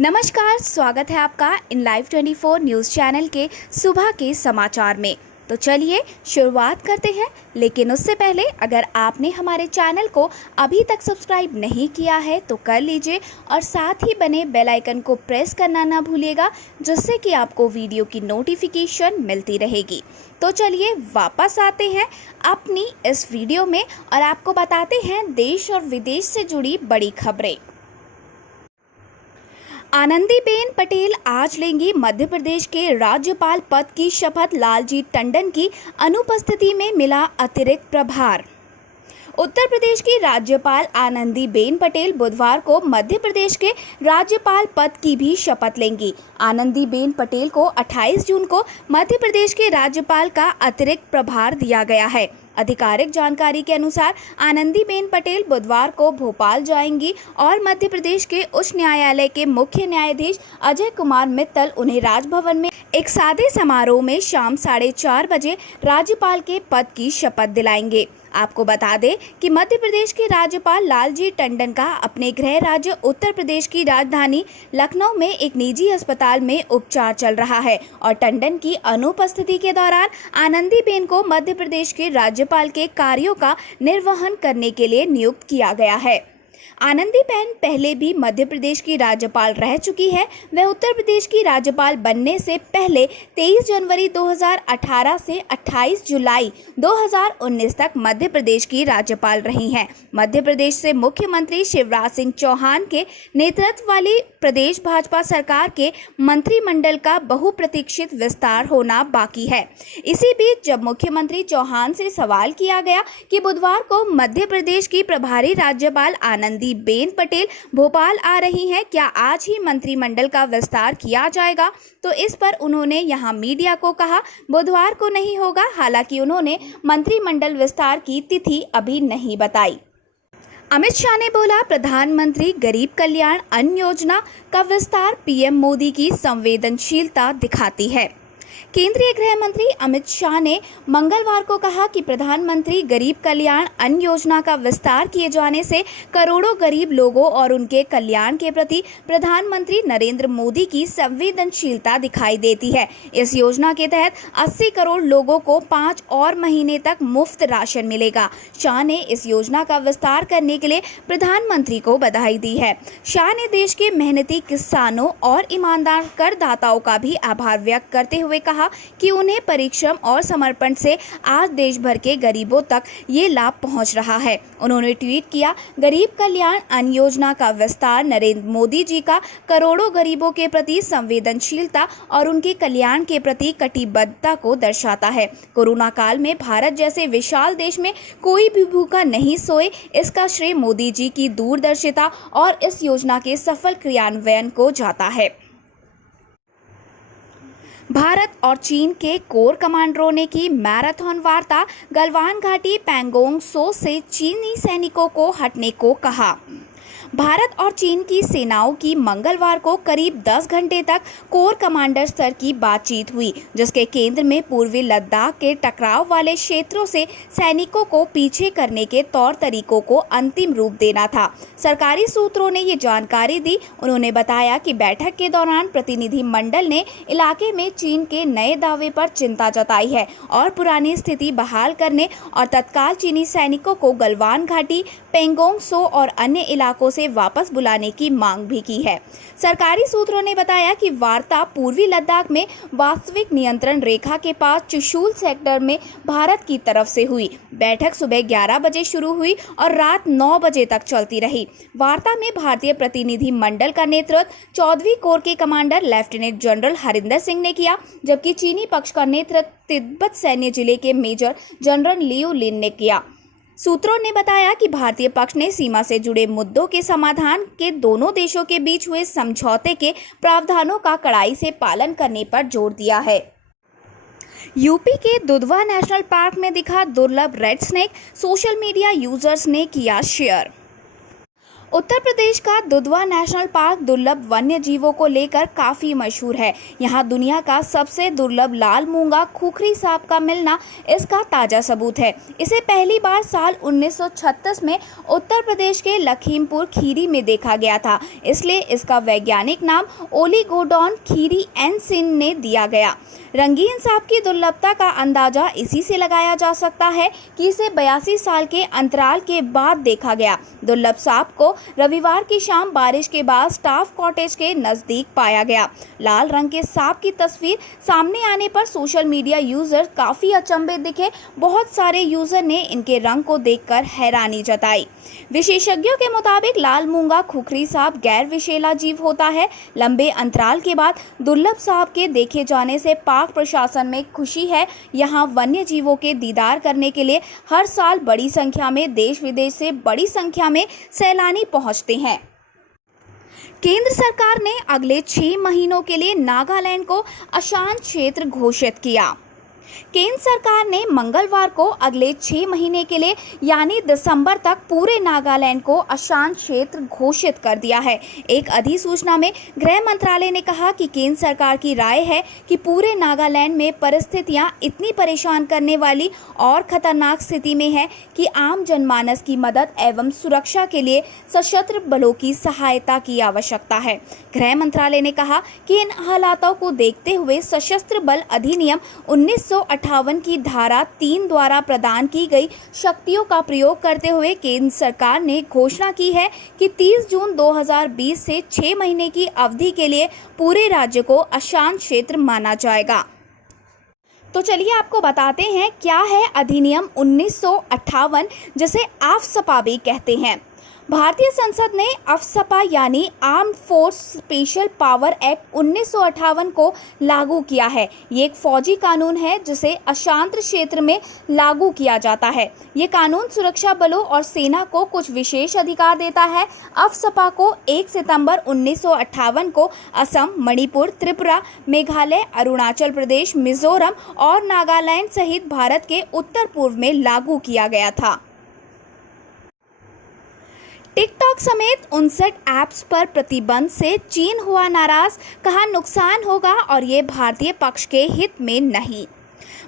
नमस्कार, स्वागत है आपका इन लाइव 24 न्यूज़ चैनल के सुबह के समाचार में। तो चलिए शुरुआत करते हैं, लेकिन उससे पहले अगर आपने हमारे चैनल को अभी तक सब्सक्राइब नहीं किया है तो कर लीजिए और साथ ही बने बेल आइकन को प्रेस करना ना भूलिएगा, जिससे कि आपको वीडियो की नोटिफिकेशन मिलती रहेगी। तो चलिए वापस आते हैं अपनी इस वीडियो में और आपको बताते हैं देश और विदेश से जुड़ी बड़ी खबरें। आनंदीबेन पटेल आज लेंगी मध्य प्रदेश के राज्यपाल पद की शपथ। लालजी टंडन की अनुपस्थिति में मिला अतिरिक्त प्रभार। उत्तर प्रदेश की राज्यपाल आनंदीबेन पटेल बुधवार को मध्य प्रदेश के राज्यपाल पद की भी शपथ लेंगी। आनंदीबेन पटेल को 28 जून को मध्य प्रदेश के राज्यपाल का अतिरिक्त प्रभार दिया गया है। आधिकारिक जानकारी के अनुसार आनंदीबेन पटेल बुधवार को भोपाल जाएंगी और मध्य प्रदेश के उच्च न्यायालय के मुख्य न्यायाधीश अजय कुमार मित्तल उन्हें राजभवन में एक सादे समारोह में शाम 4:30 बजे राज्यपाल के पद की शपथ दिलाएंगे। आपको बता दें कि मध्य प्रदेश के राज्यपाल लालजी टंडन का अपने गृह राज्य उत्तर प्रदेश की राजधानी लखनऊ में एक निजी अस्पताल में उपचार चल रहा है और टंडन की अनुपस्थिति के दौरान आनंदीबेन को मध्य प्रदेश के राज्यपाल के कार्यों का निर्वहन करने के लिए नियुक्त किया गया है। आनंदीबेन पहले भी मध्य प्रदेश की राज्यपाल रह चुकी है। वह उत्तर प्रदेश की राज्यपाल बनने से पहले 23 जनवरी 2018 से 28 जुलाई 2019 तक मध्य प्रदेश की राज्यपाल रही हैं। मध्य प्रदेश से मुख्यमंत्री शिवराज सिंह चौहान के नेतृत्व वाली प्रदेश भाजपा सरकार के मंत्रिमंडल का बहुप्रतीक्षित विस्तार होना बाकी है। इसी बीच जब मुख्यमंत्री चौहान से सवाल किया गया कि बुधवार को मध्य प्रदेश की प्रभारी राज्यपाल आनंदीबेन पटेल भोपाल आ रही हैं, क्या आज ही मंत्रिमंडल का विस्तार किया जाएगा, तो इस पर उन्होंने यहां मीडिया को कहा बुधवार को नहीं होगा। हालांकि उन्होंने मंत्रिमंडल विस्तार की तिथि अभी नहीं बताई। अमित शाह ने बोला प्रधानमंत्री गरीब कल्याण अन्न योजना का विस्तार पीएम मोदी की संवेदनशीलता दिखाती है। केंद्रीय गृह मंत्री अमित शाह ने मंगलवार को कहा कि प्रधानमंत्री गरीब कल्याण अन्न योजना का विस्तार किए जाने से करोड़ों गरीब लोगों और उनके कल्याण के प्रति प्रधानमंत्री नरेंद्र मोदी की संवेदनशीलता दिखाई देती है। इस योजना के तहत 80 करोड़ लोगों को 5 और महीने तक मुफ्त राशन मिलेगा। शाह ने इस योजना का विस्तार करने के लिए प्रधानमंत्री को बधाई दी है। शाह ने देश के मेहनती किसानों और ईमानदार करदाताओं का भी आभार व्यक्त करते हुए कहा कि उन्हें परिश्रम और समर्पण से आज देश भर के गरीबों तक ये लाभ पहुंच रहा है। उन्होंने ट्वीट किया, गरीब कल्याण अन्न योजना का विस्तार नरेंद्र मोदी जी का करोड़ों गरीबों के प्रति संवेदनशीलता और उनके कल्याण के प्रति कटिबद्धता को दर्शाता है। कोरोना काल में भारत जैसे विशाल देश में कोई भी भूखा नहीं सोए, इसका श्रेय मोदी जी की दूरदर्शिता और इस योजना के सफल क्रियान्वयन को जाता है। भारत और चीन के कोर कमांडरों ने की मैराथन वार्ता। गलवान घाटी पैंगोंग त्सो से चीनी सैनिकों को हटने को कहा। भारत और चीन की सेनाओं की मंगलवार को करीब 10 घंटे तक कोर कमांडर स्तर की बातचीत हुई, जिसके केंद्र में पूर्वी लद्दाख के टकराव वाले क्षेत्रों से सैनिकों को पीछे करने के तौर तरीकों को अंतिम रूप देना था। सरकारी सूत्रों ने ये जानकारी दी। उन्होंने बताया कि बैठक के दौरान प्रतिनिधि मंडल ने इलाके में चीन के नए दावे पर चिंता जताई है और पुरानी स्थिति बहाल करने और तत्काल चीनी सैनिकों को गलवान घाटी, पैंगोंग त्सो और अन्य इलाकों से वापस बुलाने की मांग भी की है। सरकारी सूत्रों ने बताया कि वार्ता पूर्वी लद्दाख में वास्तविक नियंत्रण रेखा के पास चुशूल सेक्टर में भारत की तरफ से हुई। बैठक सुबह 11 बजे शुरू हुई और रात 9 बजे तक चलती रही। वार्ता में भारतीय प्रतिनिधि मंडल का नेतृत्व 14वीं कोर के commander lieutenant general Harinder Singh ने किया, जबकि चीनी पक्ष का नेतृत्व तिब्बत सैन्य जिले के मेजर जनरल लियू लिन ने किया। सूत्रों ने बताया कि भारतीय पक्ष ने सीमा से जुड़े मुद्दों के समाधान के दोनों देशों के बीच हुए समझौते के प्रावधानों का कड़ाई से पालन करने पर जोर दिया है। यूपी के दुधवा नेशनल पार्क में दिखा दुर्लभ red snake, social media users ने किया शेयर। उत्तर प्रदेश का दुधवा नेशनल पार्क दुर्लभ वन्य जीवों को लेकर काफी मशहूर है। यहाँ दुनिया का सबसे दुर्लभ लाल मूंगा खुखरी सांप का मिलना इसका ताजा सबूत है। इसे पहली बार साल 1936 में उत्तर प्रदेश के लखीमपुर खीरी में देखा गया था, इसलिए इसका वैज्ञानिक नाम ओलिगोडॉन खीरी एनसिन ने दिया गया। रंगीन सांप की दुर्लभता का अंदाजा इसी से लगाया जा सकता है कि इसे 82 साल के अंतराल के बाद देखा गया। दुर्लभ सांप को रविवार की शाम बारिश के बाद स्टाफ कॉटेज के नजदीक पाया गया। लाल रंग के सांप की तस्वीर सामने आने पर सोशल मीडिया यूजर काफी अचंभित दिखे। बहुत सारे यूजर ने इनके रंग को देखकर हैरानी जताई। विशेषज्ञों के मुताबिक लाल मूंगा खुखरी सांप गैर विषैला जीव होता है। लंबे अंतराल के बाद दुर्लभ सांप के देखे जाने से पार्क प्रशासन में खुशी है। यहाँ वन्य जीवों के दीदार करने के लिए हर साल बड़ी संख्या में देश विदेश से बड़ी संख्या में सैलानी पहुँचते हैं। केंद्र सरकार ने अगले 6 महीनों के लिए नागालैंड को अशांत क्षेत्र घोषित किया। केंद्र सरकार ने मंगलवार को अगले 6 महीने के लिए यानी दिसंबर तक पूरे नागालैंड को अशांत क्षेत्र घोषित कर दिया है। एक अधिसूचना में गृह मंत्रालय ने कहा कि केंद्र सरकार की राय है कि पूरे नागालैंड में परिस्थितियां इतनी परेशान करने वाली और खतरनाक स्थिति में है कि आम जनमानस की मदद एवं सुरक्षा के लिए सशस्त्र बलों की सहायता की आवश्यकता है। गृह मंत्रालय ने कहा कि इन हालातों को देखते हुए सशस्त्र बल अधिनियम 1958 की धारा 3 द्वारा प्रदान की गई शक्तियों का प्रयोग करते हुए केंद्र सरकार ने घोषणा की है कि 30 जून 2020 से 6 महीने की अवधि के लिए पूरे राज्य को अशांत क्षेत्र माना जाएगा। तो चलिए आपको बताते हैं क्या है अधिनियम 1958 जिसे आफ्सपा भी कहते हैं। भारतीय संसद ने अफसपा यानी armed force special power act 1958 को लागू किया है। ये एक फौजी कानून है जिसे अशांत क्षेत्र में लागू किया जाता है। ये कानून सुरक्षा बलों और सेना को कुछ विशेष अधिकार देता है। अफसपा को 1 सितंबर 1958 को असम, मणिपुर, त्रिपुरा, मेघालय, अरुणाचल प्रदेश, मिजोरम और नागालैंड सहित भारत के उत्तर पूर्व में लागू किया गया था। टिकटॉक समेत 59 ऐप्स पर प्रतिबंध से चीन हुआ नाराज, कहा नुकसान होगा और ये भारतीय पक्ष के हित में नहीं।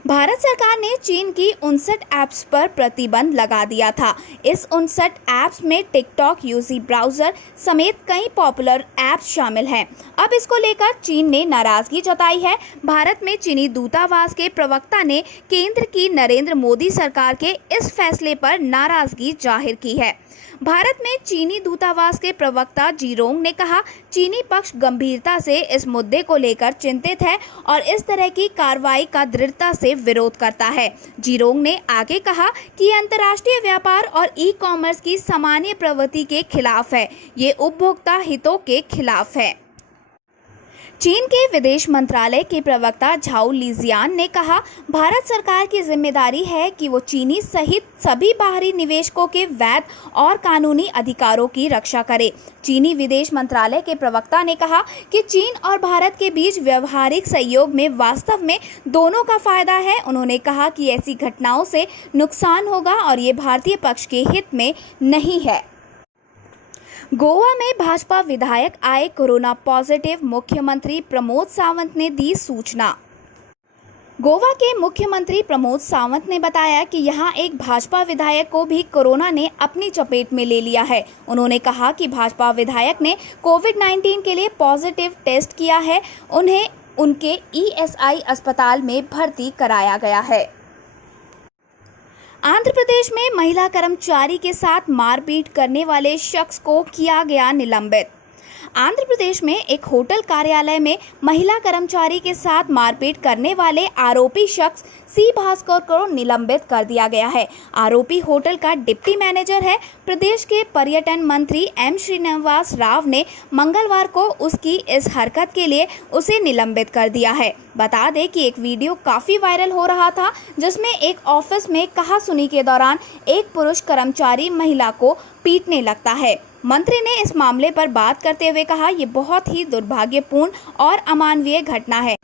भारत सरकार ने चीन की 59 ऐप्स पर प्रतिबंध लगा दिया था। इस 59 ऐप्स में टिकटॉक, यूजी ब्राउज़र समेत कई पॉपुलर ऐप्स शामिल हैं। अब इसको लेकर चीन ने नाराजगी जताई है। भारत में चीनी दूतावास के प्रवक्ता ने केंद्र की नरेंद्र मोदी सरकार के इस फैसले पर नाराजगी जाहिर की है। भारत में चीनी दूतावास के प्रवक्ता जीरोंग ने कहा, चीनी पक्ष गंभीरता से इस मुद्दे को लेकर चिंतित है और इस तरह की कार्रवाई का दृढ़ता से विरोध करता है। जीरोंग ने आगे कहा कि अंतर्राष्ट्रीय व्यापार और ई-कॉमर्स की सामान्य प्रवृत्ति के खिलाफ है, ये उपभोक्ता हितों के खिलाफ है। चीन के विदेश मंत्रालय के प्रवक्ता झाओ लिजियान ने कहा, भारत सरकार की जिम्मेदारी है कि वो चीनी सहित सभी बाहरी निवेशकों के वैध और कानूनी अधिकारों की रक्षा करे। चीनी विदेश मंत्रालय के प्रवक्ता ने कहा कि चीन और भारत के बीच व्यवहारिक सहयोग में वास्तव में दोनों का फायदा है। उन्होंने कहा कि ऐसी घटनाओं से नुकसान होगा और ये भारतीय पक्ष के हित में नहीं है। गोवा में भाजपा विधायक आए कोरोना पॉजिटिव, मुख्यमंत्री प्रमोद सावंत ने दी सूचना। गोवा के मुख्यमंत्री प्रमोद सावंत ने बताया कि यहां एक भाजपा विधायक को भी कोरोना ने अपनी चपेट में ले लिया है। उन्होंने कहा कि भाजपा विधायक ने कोविड-19 के लिए पॉजिटिव टेस्ट किया है। उन्हें उनके ईएसआई अस्पताल में भर्ती कराया गया है। आंध्र प्रदेश में महिला कर्मचारी के साथ मारपीट करने वाले शख्स को किया गया निलंबित। आंध्र प्रदेश में एक होटल कार्यालय में महिला कर्मचारी के साथ मारपीट करने वाले आरोपी शख्स सी भास्कर को निलंबित कर दिया गया है। आरोपी होटल का डिप्टी मैनेजर है। प्रदेश के पर्यटन मंत्री एम श्रीनिवास राव ने मंगलवार को उसकी इस हरकत के लिए उसे निलंबित कर दिया है। बता दें कि एक वीडियो काफ़ी वायरल हो रहा था जिसमें एक ऑफिस में कहासुनी के दौरान एक पुरुष कर्मचारी महिला को पीटने लगता है। मंत्री ने इस मामले पर बात करते हुए कहा, ये बहुत ही दुर्भाग्यपूर्ण और अमानवीय घटना है।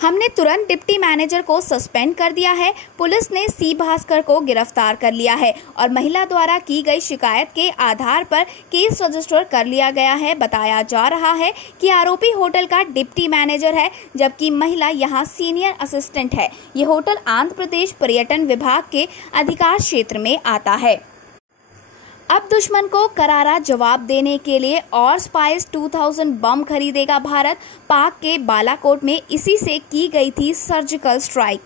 हमने तुरंत डिप्टी मैनेजर को सस्पेंड कर दिया है। पुलिस ने सी भास्कर को गिरफ्तार कर लिया है और महिला द्वारा की गई शिकायत के आधार पर केस रजिस्टर कर लिया गया है। बताया जा रहा है कि आरोपी होटल का डिप्टी मैनेजर है, जबकि महिला यहां सीनियर असिस्टेंट है। ये होटल आंध्र प्रदेश पर्यटन विभाग के अधिकार क्षेत्र में आता है। अब दुश्मन को करारा जवाब देने के लिए और स्पाइस 2000 बम खरीदेगा भारत। पाक के बालाकोट में इसी से की गई थी सर्जिकल स्ट्राइक।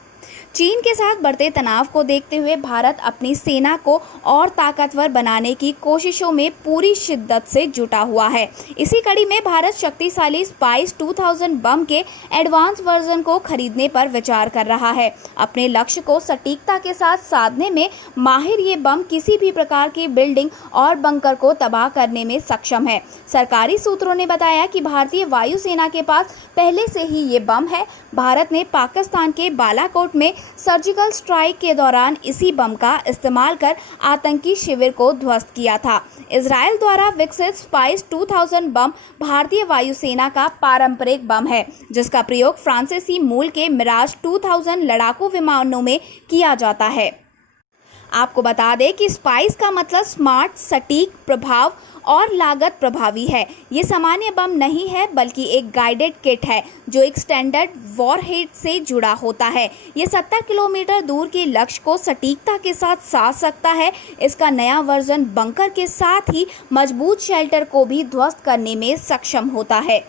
चीन के साथ बढ़ते तनाव को देखते हुए भारत अपनी सेना को और ताकतवर बनाने की कोशिशों में पूरी शिद्दत से जुटा हुआ है। इसी कड़ी में भारत शक्तिशाली स्पाइस 2000 बम के एडवांस वर्जन को खरीदने पर विचार कर रहा है। अपने लक्ष्य को सटीकता के साथ साधने में माहिर ये बम किसी भी प्रकार की बिल्डिंग और बंकर को तबाह करने में सक्षम है। सरकारी सूत्रों ने बताया कि भारतीय वायुसेना के पास पहले से ही ये बम है। भारत ने पाकिस्तान के बालाकोट में सर्जिकल स्ट्राइक के दौरान इसी बम का इस्तेमाल कर आतंकी शिविर को ध्वस्त किया था। इजराइल द्वारा विकसित स्पाइस 2000 बम भारतीय वायुसेना का पारंपरिक बम है, जिसका प्रयोग फ्रांसीसी मूल के मिराज 2000 लड़ाकू विमानों में किया जाता है। आपको बता दें कि स्पाइस का मतलब स्मार्ट, सटीक, प्रभाव और लागत प्रभावी है। ये सामान्य बम नहीं है, बल्कि एक गाइडेड किट है जो एक स्टैंडर्ड वॉरहेड से जुड़ा होता है। ये 70 किलोमीटर दूर के लक्ष्य को सटीकता के साथ साध सकता है। इसका नया वर्जन बंकर के साथ ही मजबूत शेल्टर को भी ध्वस्त करने में सक्षम होता है।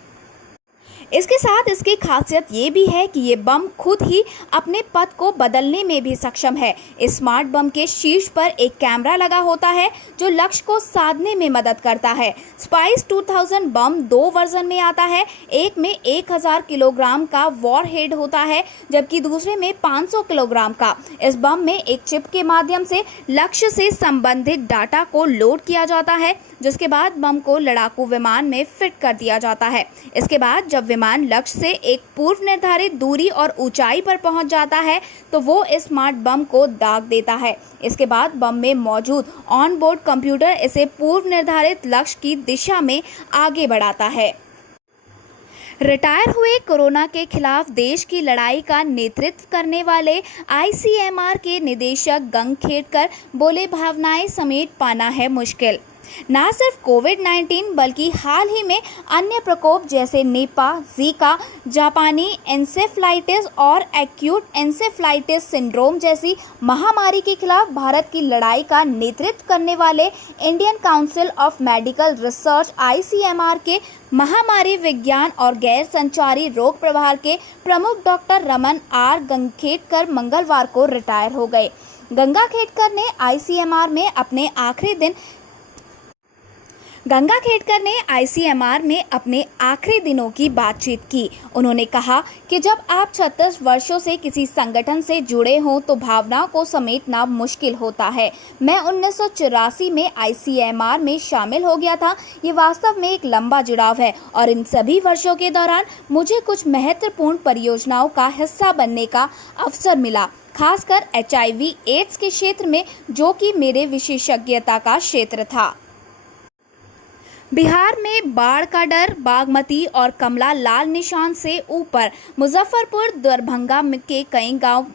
इसके साथ इसकी खासियत ये भी है कि ये बम खुद ही अपने पथ को बदलने में भी सक्षम है। इस स्मार्ट बम के शीर्ष पर एक कैमरा लगा होता है जो लक्ष्य को साधने में मदद करता है। स्पाइस 2000 बम 2 वर्जन में आता है। एक में 1000 किलोग्राम का वॉरहेड होता है, जबकि दूसरे में 500 किलोग्राम का। इस बम में एक चिप के माध्यम से लक्ष्य से संबंधित डाटा को लोड किया जाता है, जिसके बाद बम को लड़ाकू विमान में फिट कर दिया जाता है। इसके बाद जब विमान लक्ष्य से एक पूर्व निर्धारित दूरी और ऊंचाई पर पहुंच जाता है तो वो इस स्मार्ट बम को दाग देता है। इसके बाद बम में मौजूद ऑन बोर्ड कंप्यूटर इसे पूर्व निर्धारित लक्ष्य की दिशा में आगे बढ़ाता है। रिटायर हुए कोरोना के खिलाफ देश की लड़ाई का नेतृत्व करने वाले ICMR के निदेशक गंगखेड़कर बोले, भावनाएं समेट पाना है मुश्किल। न सिर्फ कोविड-19 बल्कि हाल ही में अन्य प्रकोप जैसे निपा, जीका, जापानी एन्सेफ्लाइटिस और एक्यूट एन्सेफ्लाइटिस सिंड्रोम जैसी महामारी के खिलाफ भारत की लड़ाई का नेतृत्व करने वाले Indian council of medical research ICMR के महामारी विज्ञान और गैर संचारी रोग प्रभार के प्रमुख डॉक्टर रमन R गंगखेड़कर मंगलवार को रिटायर हो गए। गंगखेड़कर ने ICMR में अपने आखिरी दिनों की बातचीत की। उन्होंने कहा कि जब आप 36 वर्षों से किसी संगठन से जुड़े हों तो भावनाओं को समेटना मुश्किल होता है। मैं 1984 में ICMR में शामिल हो गया था। ये वास्तव में एक लंबा जुड़ाव है और इन सभी वर्षों के दौरान मुझे कुछ महत्वपूर्ण परियोजनाओं का हिस्सा बनने का अवसर मिला, खासकर HIV/AIDS के क्षेत्र में, जो कि मेरे विशेषज्ञता का क्षेत्र था। बिहार में बाढ़ का डर, बागमती और कमला लाल निशान से ऊपर। मुजफ्फरपुर, दरभंगा के कई गांव।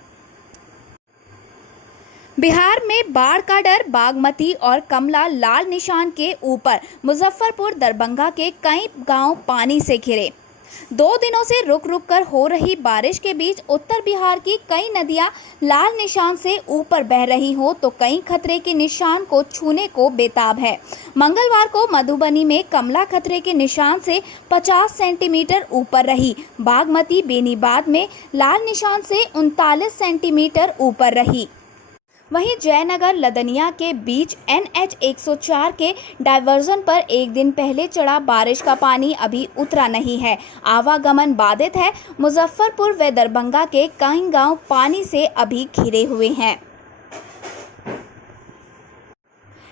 बिहार में बाढ़ का डर, बागमती और कमला लाल निशान के ऊपर। मुजफ्फरपुर, दरभंगा के कई गांव पानी से घिरे। 2 दिनों से रुक रुक कर हो रही बारिश के बीच उत्तर बिहार की कई नदियां लाल निशान से ऊपर बह रही हो तो कई खतरे के निशान को छूने को बेताब है। मंगलवार को मधुबनी में कमला खतरे के निशान से 50 सेंटीमीटर ऊपर रही। बागमती बेनीबाद में लाल निशान से 39 सेंटीमीटर ऊपर रही। वहीं जयनगर लदनिया के बीच NH 104 के डायवर्जन पर एक दिन पहले चढ़ा बारिश का पानी अभी उतरा नहीं है। आवागमन बाधित है। मुजफ्फरपुर व दरभंगा के कई गांव पानी से अभी घिरे हुए हैं।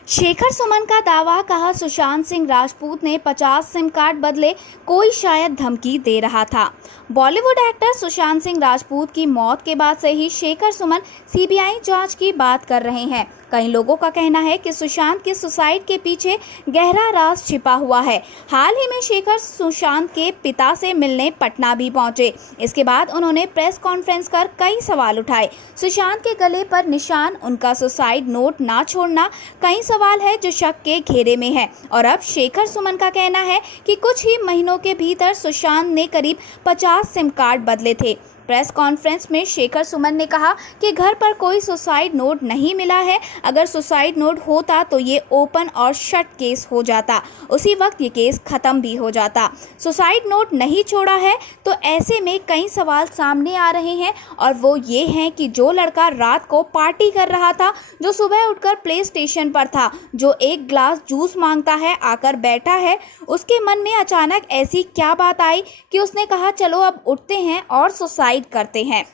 शेखर सुमन का दावा, कहा सुशांत सिंह राजपूत ने 50 सिम कार्ड बदले, कोई शायद धमकी दे रहा था। बॉलीवुड एक्टर सुशांत सिंह राजपूत की मौत के बाद से ही शेखर सुमन CBI जांच की बात कर रहे हैं। कई लोगों का कहना है कि सुशांत के सुसाइड के पीछे गहरा राज छिपा हुआ है। हाल ही में शेखर सुशांत के पिता से मिलने पटना भी पहुंचे। इसके बाद उन्होंने प्रेस कॉन्फ्रेंस कर कई सवाल उठाए। सुशांत के गले पर निशान, उनका सुसाइड नोट ना छोड़ना, कई सवाल है जो शक के घेरे में है। और अब शेखर सुमन का कहना है कि कुछ ही महीनों के भीतर सुशांत ने करीब 50 सिम कार्ड बदले थे। प्रेस कॉन्फ्रेंस में शेखर सुमन ने कहा कि घर पर कोई सुसाइड नोट नहीं मिला है। अगर सुसाइड नोट होता तो ये ओपन और शट केस हो जाता, उसी वक्त ये केस खत्म भी हो जाता। सुसाइड नोट नहीं छोड़ा है तो ऐसे में कई सवाल सामने आ रहे हैं और वो ये हैं कि जो लड़का रात को पार्टी कर रहा था, जो सुबह उठकर प्ले स्टेशन पर था, जो एक ग्लास जूस मांगता है आकर बैठा है, उसके मन में अचानक ऐसी क्या बात आई कि उसने कहा चलो अब उठते हैं और सुसाइड करते हैं।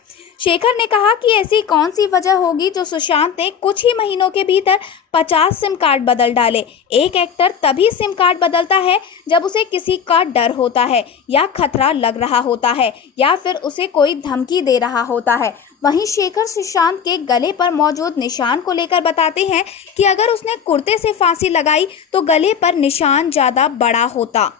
शेखर ने कहा कि ऐसी कौन सी वजह होगी जो सुशांत ने कुछ ही महीनों के भीतर 50 सिम कार्ड बदल डाले। एक एक्टर तभी सिम कार्ड बदलता है जब उसे किसी का डर होता है या खतरा लग रहा होता है या फिर उसे कोई धमकी दे रहा होता है। वहीं शेखर सुशांत के गले पर मौजूद निशान को लेकर बताते हैं कि अगर उसने कुर्ते से फांसी लगाई तो गले पर निशान ज़्यादा बड़ा होता।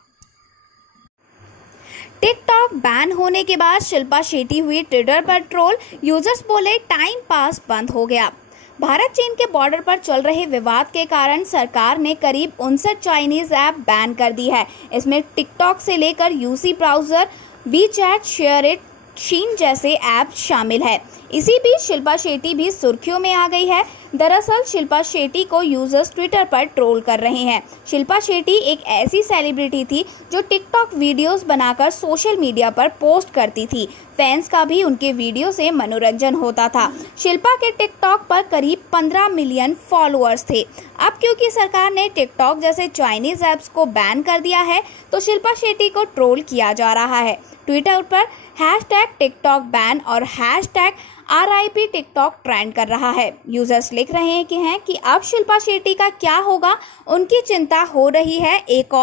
टिकटॉक बैन होने के बाद शिल्पा शेट्टी हुई ट्विटर पर ट्रोल। यूजर्स बोले टाइम पास बंद हो गया। भारत चीन के बॉर्डर पर चल रहे विवाद के कारण सरकार ने करीब 59 चाइनीज ऐप बैन कर दी है। इसमें टिकटॉक से लेकर यूसी ब्राउजर, वीचैट, शेयरिट, शीन जैसे ऐप शामिल है। इसी बीच शिल्पा शेट्टी भी सुर्खियों में आ गई है। दरअसल शिल्पा शेट्टी को यूजर्स ट्विटर पर ट्रोल कर रहे हैं। शिल्पा शेट्टी एक ऐसी सेलिब्रिटी थी जो टिकटॉक वीडियोस बनाकर सोशल मीडिया पर पोस्ट करती थी। फैंस का भी उनके वीडियो से मनोरंजन होता था। शिल्पा के टिकटॉक पर करीब 15 मिलियन फॉलोअर्स थे। अब क्योंकि सरकार ने टिकटॉक जैसे चाइनीज ऐप्स को बैन कर दिया है तो शिल्पा शेट्टी को ट्रोल किया जा रहा है। ट्विटर पर #टिकटॉक बैन और #RIP टिकटॉक ट्रेंड कर रहा है। यूजर्स लिख रहे हैं कि अब शिल्पा शेट्टी का क्या होगा, उनकी चिंता हो रही है। एक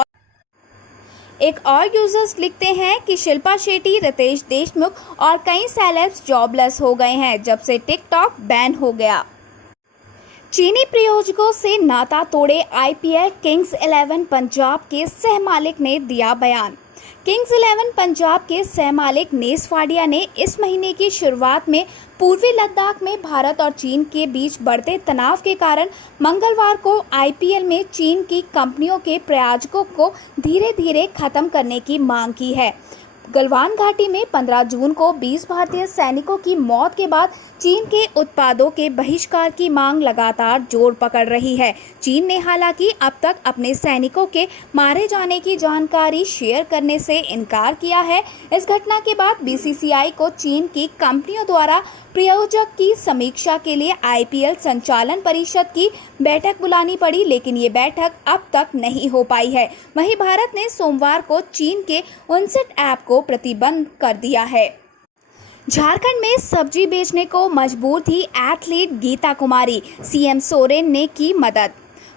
और यूजर्स लिखते हैं कि शिल्पा शेट्टी, रितेश देशमुख और कई सेलेब्स जॉबलेस हो गए हैं जब से टिकटॉक बैन हो गया। चीनी प्रायोजकों से नाता तोड़े IPL किंग्स 11 पंजाब के सह मालिक ने दिया बयान। किंग्स 11 पंजाब के सह मालिक नेस वाडिया ने इस महीने की शुरुआत में पूर्वी लद्दाख में भारत और चीन के बीच बढ़ते तनाव के कारण मंगलवार को IPL में चीन की कंपनियों के प्रायोजकों को धीरे धीरे खत्म करने की मांग की है। गलवान घाटी में 15 जून को 20 भारतीय सैनिकों की मौत के बाद चीन के उत्पादों के बहिष्कार की मांग लगातार जोर पकड़ रही है। चीन ने हालांकि अब तक अपने सैनिकों के मारे जाने की जानकारी शेयर करने से इनकार किया है। इस घटना के बाद BCCI को चीन की कंपनियों द्वारा प्रायोजक की समीक्षा के लिए IPL संचालन परिषद की बैठक बुलानी पड़ी, लेकिन ये बैठक अब तक नहीं हो पाई है। वहीं भारत ने सोमवार को चीन के 59 ऐप को प्रतिबंध कर दिया है। झारखंड में सब्जी बेचने को मजबूर थी एथलीट गीता कुमारी, CM सोरेन ने की मदद।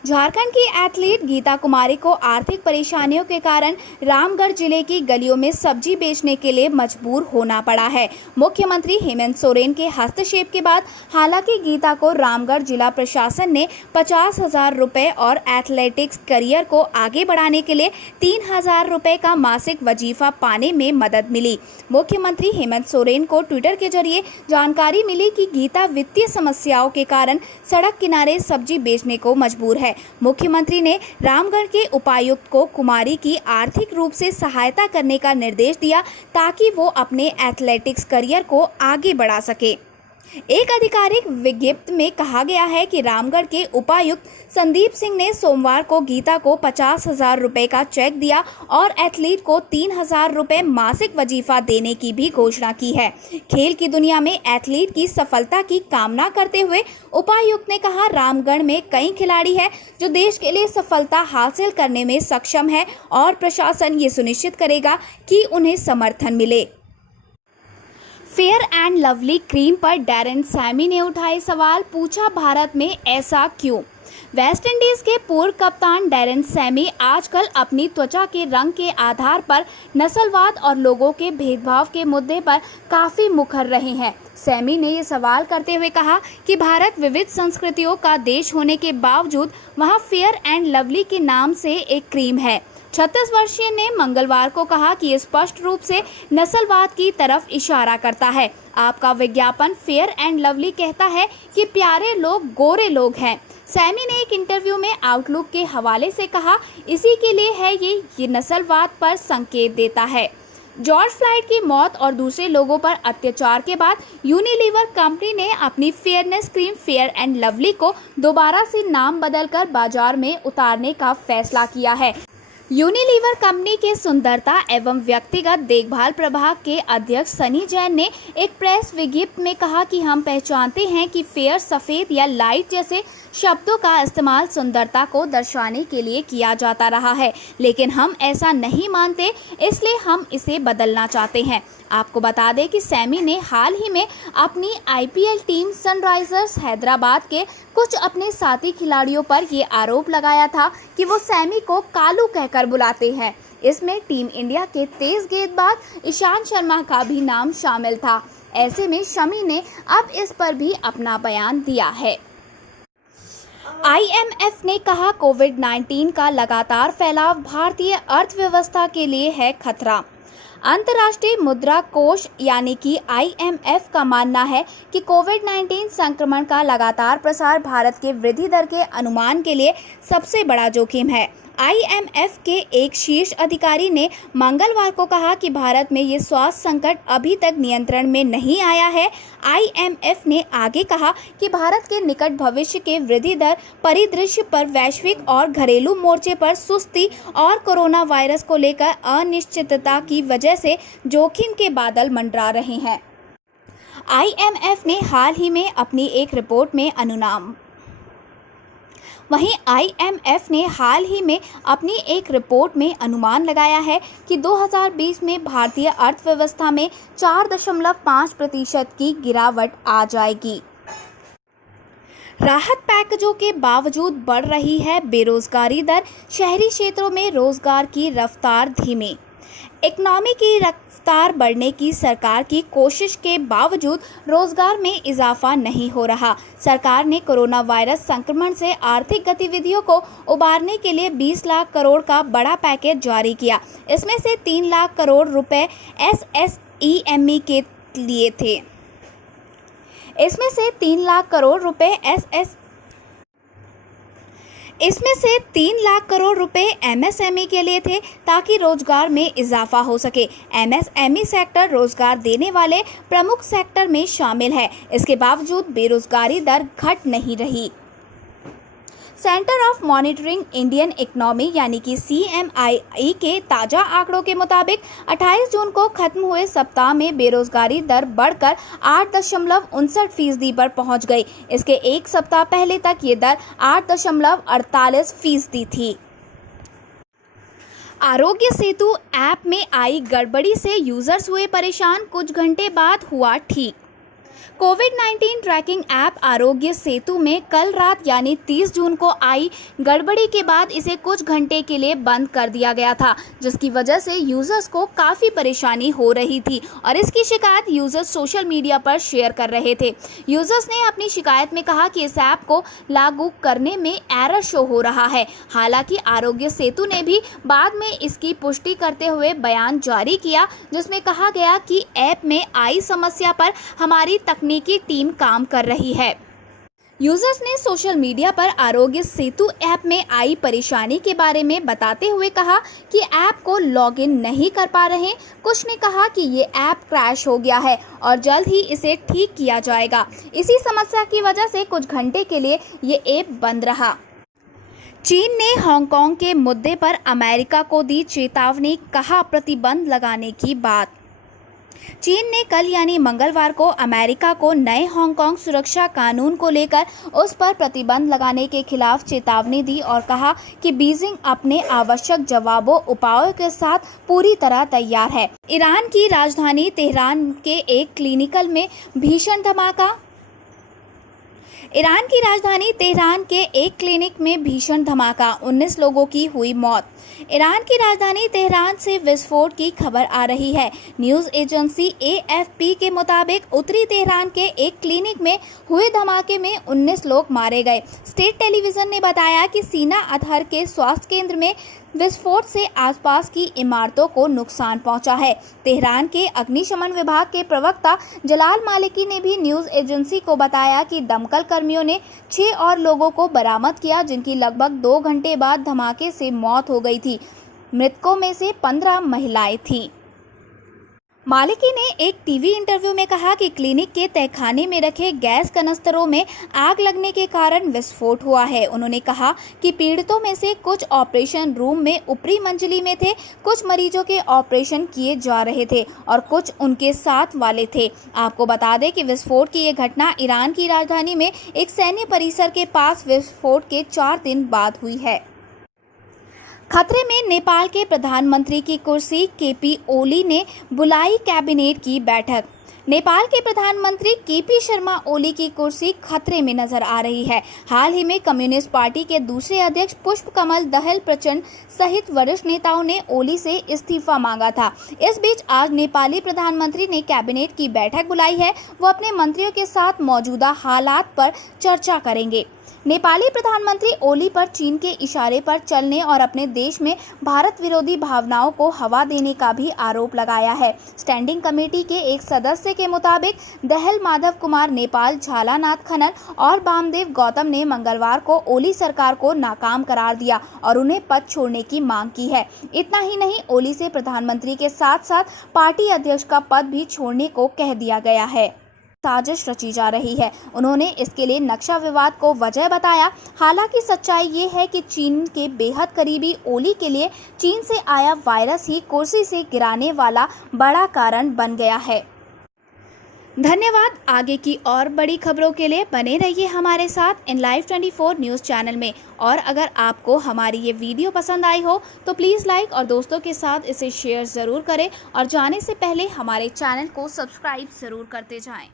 झारखंड की एथलीट गीता कुमारी को आर्थिक परेशानियों के कारण रामगढ़ जिले की गलियों में सब्जी बेचने के लिए मजबूर होना पड़ा है। मुख्यमंत्री हेमंत सोरेन के हस्तक्षेप के बाद हालांकि गीता को रामगढ़ जिला प्रशासन ने 50,000 रुपये और एथलेटिक्स करियर को आगे बढ़ाने के लिए 3,000 रुपये का मासिक वजीफा पाने में मदद मिली। मुख्यमंत्री हेमंत सोरेन को ट्विटर के जरिए जानकारी मिली कि गीता वित्तीय समस्याओं के कारण सड़क किनारे सब्जी बेचने को मजबूर है। मुख्यमंत्री ने रामगढ़ के उपायुक्त को कुमारी की आर्थिक रूप से सहायता करने का निर्देश दिया ताकि वो अपने एथलेटिक्स करियर को आगे बढ़ा सके। एक आधिकारिक विज्ञप्ति में कहा गया है कि रामगढ़ के उपायुक्त संदीप सिंह ने सोमवार को गीता को 50,000 रुपये का चेक दिया और एथलीट को 3,000 रुपये मासिक वजीफा देने की भी घोषणा की है। खेल की दुनिया में एथलीट की सफलता की कामना करते हुए उपायुक्त ने कहा, रामगढ़ में कई खिलाड़ी हैं जो देश के लिए सफलता हासिल करने में सक्षम है और प्रशासन ये सुनिश्चित करेगा कि उन्हें समर्थन मिले। फेयर एंड लवली क्रीम पर डैरेन सैमी ने उठाए सवाल, पूछा भारत में ऐसा क्यों। वेस्टइंडीज के पूर्व कप्तान डैरेन सैमी आजकल अपनी त्वचा के रंग के आधार पर नस्लवाद और लोगों के भेदभाव के मुद्दे पर काफ़ी मुखर रहे हैं। सैमी ने ये सवाल करते हुए कहा कि भारत विविध संस्कृतियों का देश होने के बावजूद वहाँ फेयर एंड लवली के नाम से एक क्रीम है। 36 वर्षीय ने मंगलवार को कहा कि ये स्पष्ट रूप से नस्लवाद की तरफ इशारा करता है। आपका विज्ञापन फेयर एंड लवली कहता है कि प्यारे लोग गोरे लोग हैं। सैमी ने एक इंटरव्यू में आउटलुक के हवाले से कहा, इसी के लिए है ये नस्लवाद पर संकेत देता है। जॉर्ज फ्लॉयड की मौत और दूसरे लोगों पर अत्याचार के बाद यूनिलीवर कंपनी ने अपनी fairness cream fair and lovely को दोबारा से नाम बदलकर बाजार में उतारने का फैसला किया है। यूनिलीवर कंपनी के सुंदरता एवं व्यक्तिगत देखभाल प्रभाग के अध्यक्ष सनी जैन ने एक प्रेस विज्ञप्ति में कहा कि हम पहचानते हैं कि फेयर, सफ़ेद या लाइट जैसे शब्दों का इस्तेमाल सुंदरता को दर्शाने के लिए किया जाता रहा है, लेकिन हम ऐसा नहीं मानते, इसलिए हम इसे बदलना चाहते हैं। आपको बता दें कि सैमी ने हाल ही में अपनी आईपीएल टीम सनराइजर्स हैदराबाद के कुछ अपने साथी खिलाड़ियों पर ये आरोप लगाया था कि वो सैमी को कालू कहकर बुलाते हैं। इसमें टीम इंडिया के तेज गेंदबाज ईशांत शर्मा का भी नाम शामिल था। ऐसे में शमी ने अब इस पर भी अपना बयान दिया है। आईएमएफ ने कहा, कोविड-19 का लगातार फैलाव भारतीय अर्थव्यवस्था के लिए है खतरा। अंतर्राष्ट्रीय मुद्रा कोष यानी कि आईएमएफ का मानना है कि कोविड-19 संक्रमण का लगातार प्रसार भारत के वृद्धि दर के अनुमान के लिए सबसे बड़ा जोखिम है। आईएमएफ के एक शीर्ष अधिकारी ने मंगलवार को कहा कि भारत में ये स्वास्थ्य संकट अभी तक नियंत्रण में नहीं आया है। आईएमएफ ने आगे कहा कि भारत के निकट भविष्य के वृद्धि दर परिदृश्य पर वैश्विक और घरेलू मोर्चे पर सुस्ती और कोरोना वायरस को लेकर अनिश्चितता की वजह से जोखिम के बादल मंडरा रहे हैं। आईएमएफ ने हाल ही में अपनी एक रिपोर्ट में अनुमान लगाया है कि 2020 में भारतीय अर्थव्यवस्था में 4.5% की गिरावट आ जाएगी। राहत पैकेजों के बावजूद बढ़ रही है बेरोजगारी दर, शहरी क्षेत्रों में रोजगार की रफ्तार धीमी। इकनॉमी की रफ्तार बढ़ने की सरकार की कोशिश के बावजूद रोजगार में इजाफा नहीं हो रहा। सरकार ने कोरोना वायरस संक्रमण से आर्थिक गतिविधियों को उबारने के लिए 20 लाख करोड़ का बड़ा पैकेज जारी किया। इसमें से 3 लाख करोड़ रुपए एसएसईएमई के लिए थे। इसमें से 3 लाख करोड़ रुपए एमएसएमई के लिए थे ताकि रोजगार में इजाफा हो सके। एमएसएमई सेक्टर रोजगार देने वाले प्रमुख सेक्टर में शामिल है। इसके बावजूद बेरोजगारी दर घट नहीं रही। Centre of monitoring Indian economy यानी कि CMI के ताज़ा आंकड़ों के मुताबिक 28 जून को खत्म हुए सप्ताह में बेरोजगारी दर बढ़कर 8.59% पर पहुंच गई। इसके एक सप्ताह पहले तक ये दर 8.48% थी। आरोग्य सेतु ऐप में आई गड़बड़ी से यूजर्स हुए परेशान, कुछ घंटे बाद हुआ ठीक। कोविड-19 ट्रैकिंग ऐप आरोग्य सेतु में कल रात यानी 30 जून को आई गड़बड़ी के बाद इसे कुछ घंटे के लिए बंद कर दिया गया था, जिसकी वजह से यूजर्स को काफ़ी परेशानी हो रही थी और इसकी शिकायत यूजर्स सोशल मीडिया पर शेयर कर रहे थे। यूजर्स ने अपनी शिकायत में कहा कि इस ऐप को लागू करने में एरर शो हो रहा है। हालांकि आरोग्य सेतु ने भी बाद में इसकी पुष्टि करते हुए बयान जारी किया, जिसमें कहा गया कि ऐप में आई समस्या पर हमारी तकनीकी टीम काम कर रही है। यूजर्स ने सोशल मीडिया पर आरोग्य सेतु ऐप में आई परेशानी के बारे में बताते हुए कहा कि ऐप को लॉगिन नहीं कर पा रहे। कुछ ने कहा कि ये ऐप क्रैश हो गया है और जल्द ही इसे ठीक किया जाएगा। इसी समस्या की वजह से कुछ घंटे के लिए ये ऐप बंद रहा। चीन ने हांगकांग के मुद्दे पर अमेरिका को दी चेतावनी, कहा प्रतिबंध लगाने की बात। चीन ने कल यानी मंगलवार को अमेरिका को नए हांगकांग सुरक्षा कानून को लेकर उस पर प्रतिबंध लगाने के खिलाफ चेतावनी दी और कहा कि बीजिंग अपने आवश्यक जवाबों उपायों के साथ पूरी तरह तैयार है। ईरान की राजधानी तेहरान के एक क्लिनिकल में भीषण धमाका। ईरान की राजधानी तेहरान के एक क्लिनिक में भीषण धमाका, 19 लोगों की हुई मौत। ईरान की राजधानी तेहरान से विस्फोट की खबर आ रही है। न्यूज़ एजेंसी AFP के मुताबिक उत्तरी तेहरान के एक क्लिनिक में हुए धमाके में 19 लोग मारे गए। स्टेट टेलीविजन ने बताया कि सीना अतहर के स्वास्थ्य केंद्र में विस्फोट से आसपास की इमारतों को नुकसान पहुंचा है। तेहरान के अग्निशमन विभाग के प्रवक्ता जलाल मालिकी ने भी न्यूज़ एजेंसी को बताया कि दमकल कर्मियों ने 6 और लोगों को बरामद किया, जिनकी लगभग 2 घंटे बाद धमाके से मौत हो गई थी। मृतकों में से 15 महिलाएं थीं। मालिकी ने एक टीवी इंटरव्यू में कहा कि क्लिनिक के तहखाने में रखे गैस कनस्तरों में आग लगने के कारण विस्फोट हुआ है। उन्होंने कहा कि पीड़ितों में से कुछ ऑपरेशन रूम में ऊपरी मंजिली में थे, कुछ मरीजों के ऑपरेशन किए जा रहे थे और कुछ उनके साथ वाले थे। आपको बता दें कि विस्फोट की ये घटना ईरान की राजधानी में एक सैन्य परिसर के पास विस्फोट के 4 दिन बाद हुई है। खतरे में नेपाल के प्रधानमंत्री की कुर्सी। KP ओली ने बुलाई कैबिनेट की बैठक। नेपाल के प्रधानमंत्री KP शर्मा ओली की कुर्सी खतरे में नजर आ रही है। हाल ही में कम्युनिस्ट पार्टी के दूसरे अध्यक्ष पुष्प कमल दहल प्रचंड सहित वरिष्ठ नेताओं ने ओली से इस्तीफा मांगा था। इस बीच आज नेपाली प्रधानमंत्री ने कैबिनेट की बैठक बुलाई है। वो अपने मंत्रियों के साथ मौजूदा हालात पर चर्चा करेंगे। नेपाली प्रधानमंत्री ओली पर चीन के इशारे पर चलने और अपने देश में भारत विरोधी भावनाओं को हवा देने का भी आरोप लगाया है। स्टैंडिंग कमेटी के एक सदस्य के मुताबिक दहल, माधव कुमार नेपाल, झालानाथ खनन और वामदेव गौतम ने मंगलवार को ओली सरकार को नाकाम करार दिया और उन्हें पद छोड़ने की मांग की है। इतना ही नहीं, ओली से प्रधानमंत्री के साथ साथ पार्टी अध्यक्ष का पद भी छोड़ने को कह दिया गया है। साजिश रची जा रही है। उन्होंने इसके लिए नक्शा विवाद को वजह बताया। हालांकि सच्चाई ये है कि चीन के बेहद करीबी ओली के लिए चीन से आया वायरस ही कुर्सी से गिराने वाला बड़ा कारण बन गया है। धन्यवाद। आगे की और बड़ी खबरों के लिए बने रहिए हमारे साथ इन लाइव 24 न्यूज़ चैनल में। और अगर आपको हमारी ये वीडियो पसंद आई हो तो प्लीज़ लाइक और दोस्तों के साथ इसे शेयर ज़रूर करें और जाने से पहले हमारे चैनल को सब्सक्राइब ज़रूर करते जाएं।